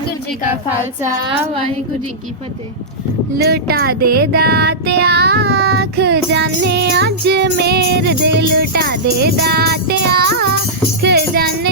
ਵਾਹਿਗੁਰੂ ਜੀ ਕਾ ਖਾਲਸਾ ਵਾਹਿਗੁਰੂ ਜੀ ਕੀ ਫਤਿਹ ਲੁਟਾ ਦੇ ਦਾਤੇ ਆਖ ਜਾਣੇ ਅੱਜ ਮੇਰੇ ਦਿਲ ਲੁਟਾ ਦੇ ਦਾਤੇ ਆਖ ਜਾਣੇ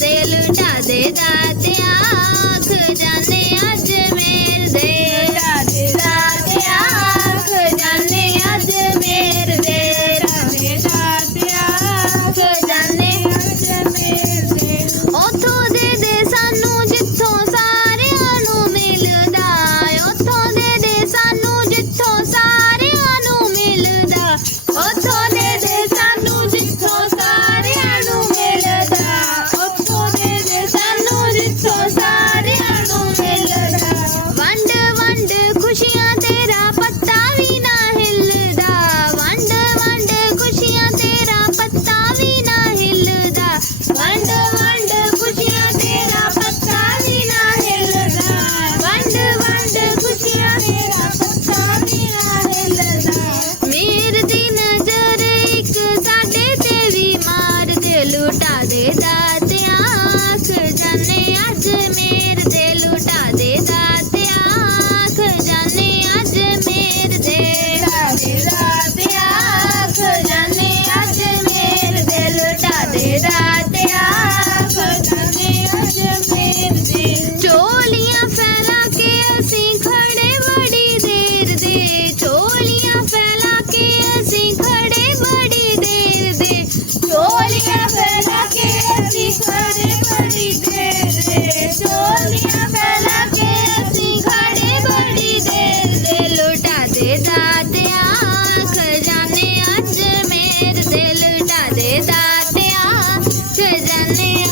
కదలుట దేదాదే వెలుట అదే దారి Stanley.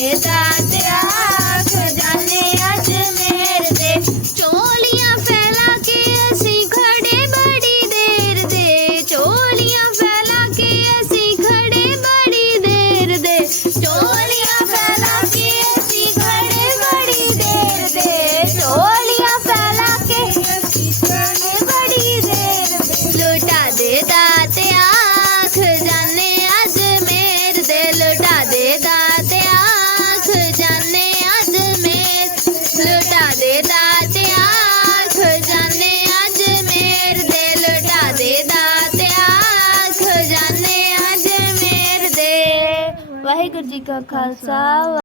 soledad. ਵਾਹਿਗੁਰੂ ਜੀ ਕਾ ਖਾਲਸਾ